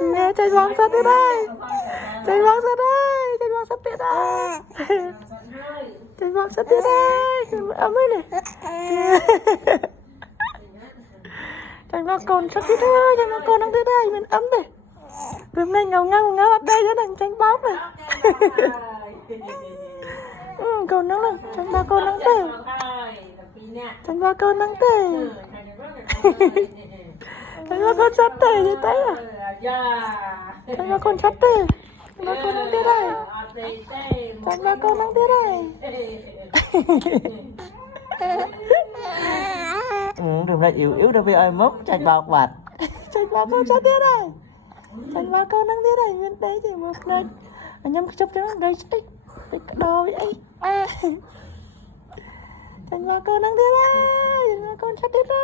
Nè chạy bóng sắt đi đây. Chạy bóng sắt đây. Chạy bóng sắt đi đây. Chạy bóng sắt đi đây. Ấm ấy này. Chạy bóng con sắt đi đây. Chạy bóng con đang đi đây. Mình ấm này. Hôm nay ngầu ngao ở đây cho thằng tranh bóng này. Con nó là tranh ba con nắng tê. Tranh ba con nắng tê. Tranh ba con sắt tê như thế à? Tranh ba con sắt tê. Tranh ba con nắng tê đây. Tranh ba con nắng tê đây. Đừng lại yếu đâu vì ơi mốc tranh ba bạt. Tranh ba con sắt tê đây. Tranh ba con nắng tê đây. Bên đấy thì một nơi. Nhâm chụp cho nó đây tích. Đôi ấy. Tranh ba con nắng tê đây. Tranh ba con sắt tê đây.